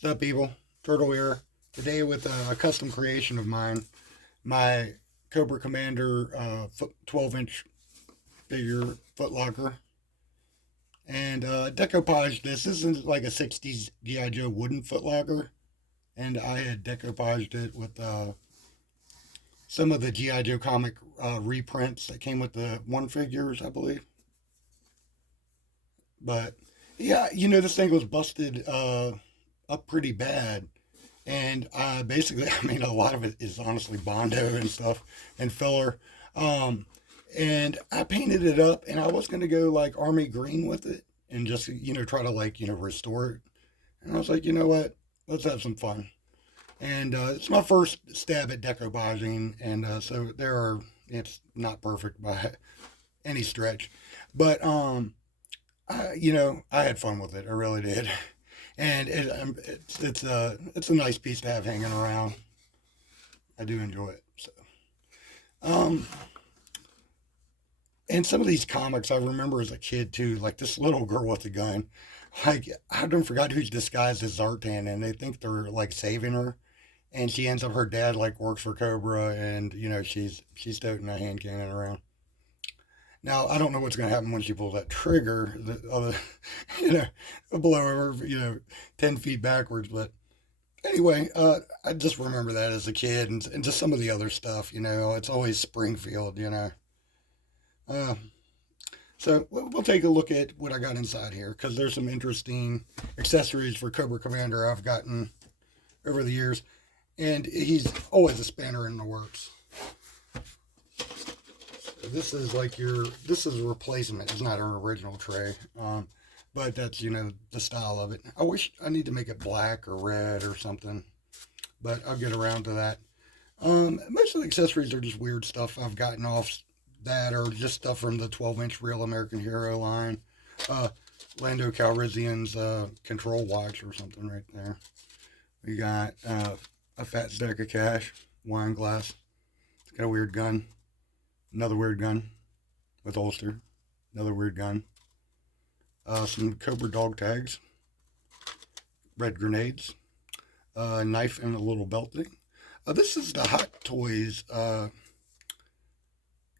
What's up, people? Turtle here. Today with a custom creation of mine, my Cobra Commander 12-inch figure Footlocker. And decoupaged this. This is like a 60s G.I. Joe wooden Footlocker. And I had decoupaged it with some of the G.I. Joe comic reprints that came with the one figures, I believe. But yeah, this thing was busted up pretty bad. And basically, I mean, a lot of it is honestly Bondo and stuff and filler. Um, and I painted it up, and I was going to go like army green with it and just, try to like, restore it. And I was like, you know what? Let's have some fun. And it's my first stab at decoupaging, and so it's not perfect by any stretch. But I had fun with it. I really did, and it's a nice piece to have hanging around. I do enjoy it. So, um, and some of these comics I remember as a kid too, like this little girl with a gun. Like I don't forgot who's disguised as Zartan, and they think they're like saving her, and she ends up her dad like works for Cobra, and she's toting a hand cannon around. Now I don't know what's going to happen when she pulls that trigger. The other, you know, blow her, 10 feet backwards. But anyway, I just remember that as a kid, and just some of the other stuff. It's always Springfield. Uh, so we'll take a look at what I got inside here because there's some interesting accessories for Cobra Commander I've gotten over the years, and he's always a spanner in the works. This is a replacement. It's not an original tray. But that's, the style of it. I wish I need to make it black or red or something, but I'll get around to that. Most of the accessories are just weird stuff I've gotten off that or just stuff from the 12-inch Real American Hero line. Uh, Lando Calrissian's control watch or something right there. We got a fat stack of cash, wine glass. It's got a weird gun. Another weird gun with holster. Another weird gun. Some Cobra dog tags. Red grenades. A knife and a little belt thing. This is the Hot Toys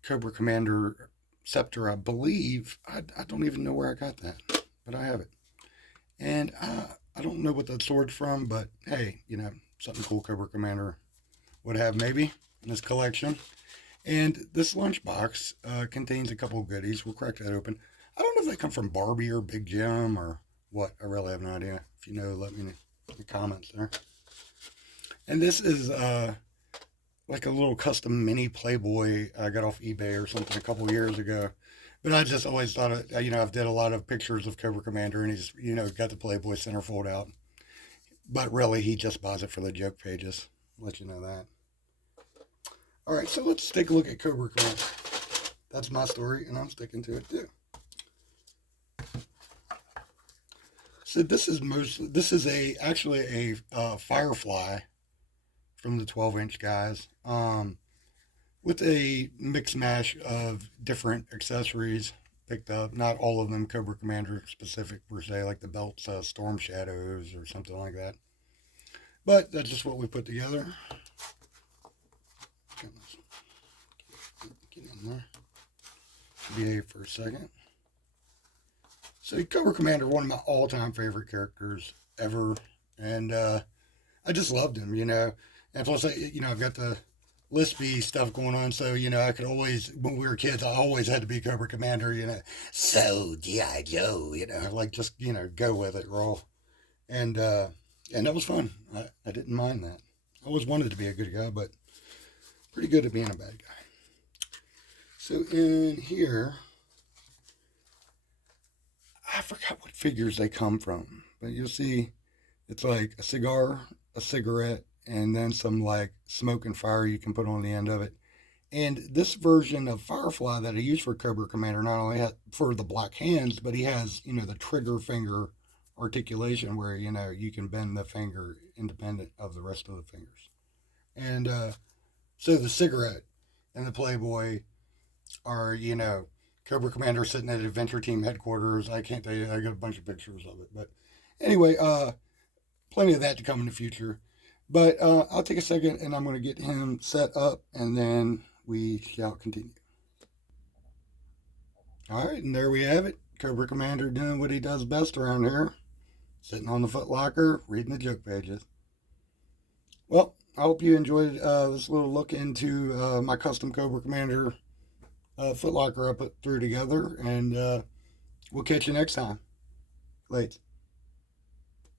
Cobra Commander scepter, I believe. I don't even know where I got that, but I have it. And I don't know what that sword's from, but hey, something cool Cobra Commander would have maybe in his collection. And this lunchbox contains a couple of goodies. We'll crack that open. I don't know if they come from Barbie or Big Jim or what. I really have no idea. If you know, let me know in the comments there. And this is like a little custom mini Playboy I got off eBay or something a couple years ago. But I just always thought, I've did a lot of pictures of Cobra Commander, and he's, got the Playboy centerfold out. But really, he just buys it for the joke pages. I'll let you know that. All right, so let's take a look at Cobra Commander. That's my story, and I'm sticking to it too. So this is actually a Firefly from the 12-inch guys, with a mix mash of different accessories picked up. Not all of them Cobra Commander specific per se, like the belts, Storm Shadows or something like that. But that's just what we put together. Get in there. Behave for a second. So Cobra Commander, one of my all-time favorite characters ever, and I just loved him, And plus, I've got the Lispy stuff going on, so I could always, when we were kids, I always had to be Cobra Commander, So GI Joe, like just go with it, roll, and that was fun. I didn't mind that. I always wanted to be a good guy, but pretty good at being a bad guy. So in here, I forgot what figures they come from, but you'll see it's like a cigar, a cigarette, and then some like smoke and fire you can put on the end of it. And this version of Firefly that I use for Cobra Commander not only has for the black hands, but he has, the trigger finger articulation where, you can bend the finger independent of the rest of the fingers. And so the cigarette and the Playboy are, Cobra Commander sitting at Adventure Team headquarters. I can't tell you, I got a bunch of pictures of it. But anyway, plenty of that to come in the future. But I'll take a second and I'm going to get him set up and then we shall continue. All right, and there we have it. Cobra Commander doing what he does best around here, sitting on the Footlocker, reading the joke pages. Well, I hope you enjoyed this little look into my custom Cobra Commander Footlocker I put through together, and we'll catch you next time. Late.